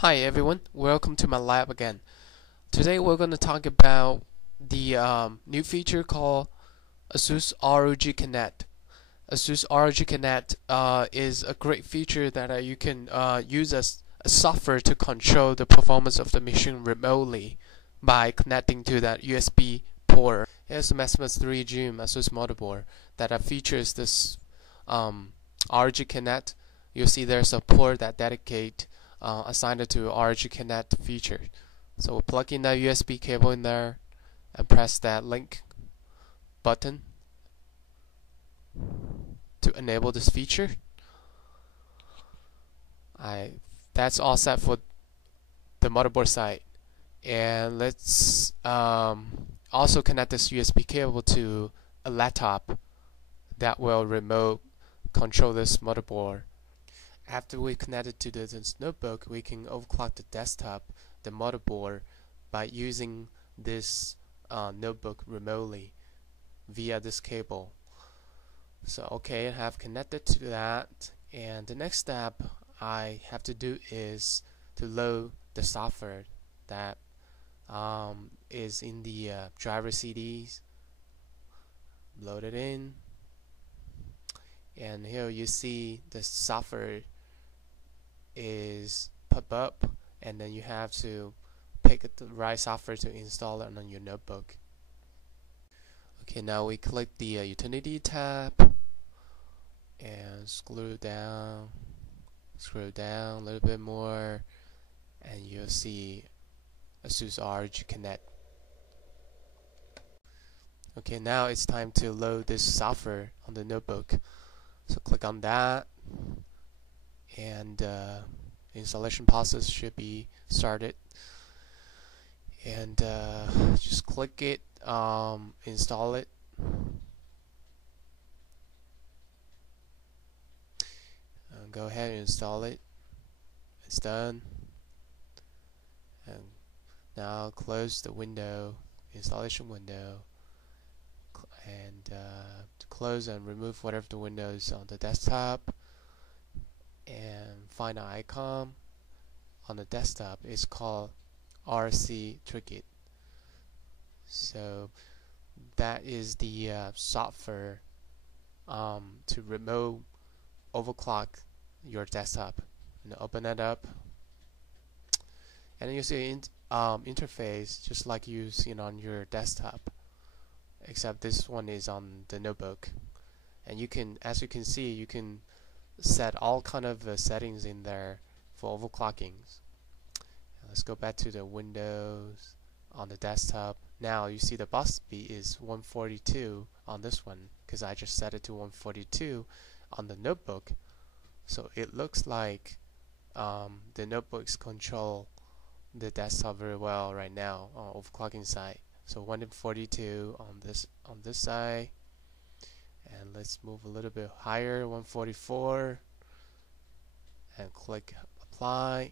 Hi everyone, welcome to my lab again. Today we're going to talk about the new feature called ASUS ROG Connect. ASUS ROG Connect is a great feature that you can use as a software to control the performance of the machine remotely by connecting to that USB port. Here's a Maximus 3 Zoom ASUS motherboard that features this ROG Connect. You'll see there's a port that dedicates assigned to ROG Connect feature. So we'll plug in that USB cable in there and press that link button to enable this feature. That's all set for the motherboard side. And let's also connect this USB cable to a laptop that will remote control this motherboard. After we connect it to this notebook, we can overclock the desktop, the motherboard, by using this notebook remotely via this cable. So okay, I have connected to that, and the next step I have to do is to load the software that is in the driver CDs. Load it in, and here you see the software is pop up, and then you have to pick the right software to install it on your notebook. Okay, now we click the utility tab and scroll down a little bit more, and you'll see ASUS ROG Connect. Okay, now it's time to load this software on the notebook. So click on that, and the installation process should be started. And just click it, install it. Go ahead and install it. It's done. And now close the window, installation window, and close and remove whatever the windows on the desktop, and find an icon on the desktop. It's called RC Trigit. So that is the software to remote overclock your desktop. And open it up, and then you see interface just like you see on your desktop, except this one is on the notebook. And you can, as you can see, you can set all kind of settings in there for overclocking. Let's go back to the Windows on the desktop. Now you see the bus speed is 142 on this one because I just set it to 142 on the notebook. So it looks like the notebooks control the desktop very well right now on overclocking side. So 142 on this side, and let's move a little bit higher, 144, and click apply.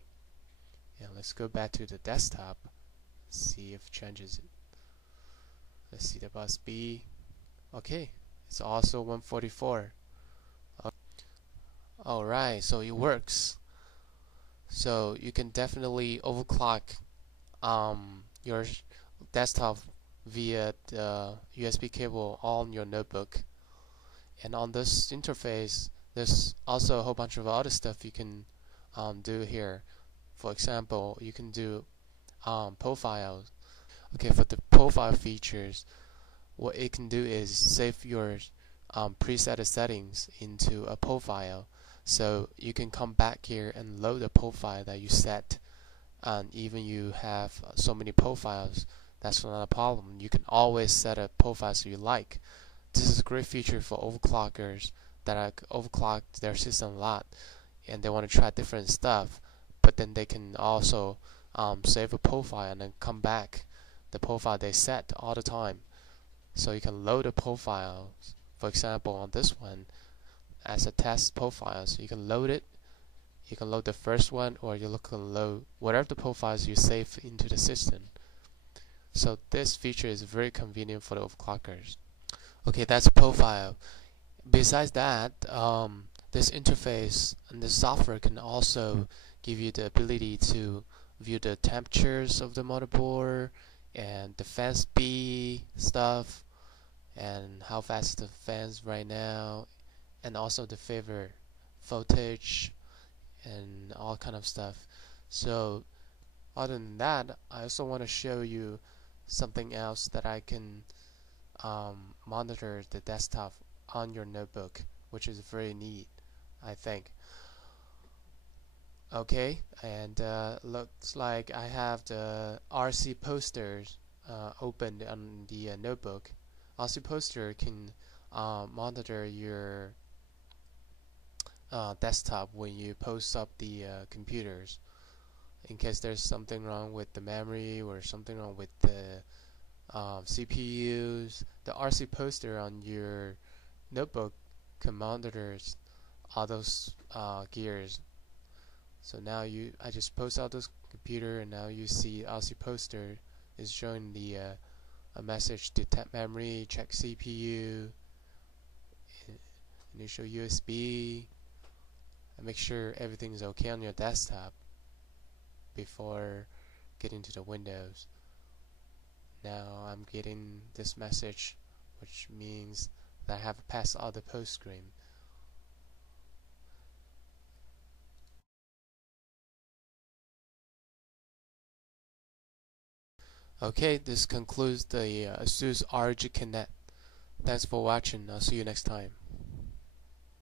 And let's go back to the desktop, see if it changes it. Let's see the bus B. Okay, it's also 144. Alright, so it works. So you can definitely overclock your desktop via the USB cable on your notebook. And on this interface, there's also a whole bunch of other stuff you can do here. For example, you can do profiles. Okay, for the profile features, what it can do is save your preset settings into a profile. So you can come back here and load the profile that you set, and even you have so many profiles, that's not a problem. You can always set a profile so you like. This is a great feature for overclockers that overclock their system a lot and they want to try different stuff, but then they can also save a profile and then come back the profile they set all the time. So you can load the profiles, for example on this one, as a test profile. So you can load it. You can load the first one, or you can load whatever the profiles you save into the system. So this feature is very convenient for the overclockers. Okay, that's a profile. Besides that, this interface and this software can also give you the ability to view the temperatures of the motherboard and the fan speed stuff and how fast the fans right now, and also the favorite voltage and all kind of stuff. So other than that, I also want to show you something else that I can monitor the desktop on your notebook, which is very neat, I think. Okay, and looks like I have the RC posters opened on the notebook. RC poster can monitor your desktop when you post up the computers, in case there's something wrong with the memory or something wrong with the CPUs. The RC poster on your notebook can monitor all those gears. So now I just post out this computer, and now you see RC poster is showing the a message: detect memory, check CPU, initial USB, and make sure everything is okay on your desktop before getting to the Windows. Now I'm getting this message, which means that I have passed all the post screen. Okay, this concludes the ASUS ROG Connect. Thanks for watching. I'll see you next time.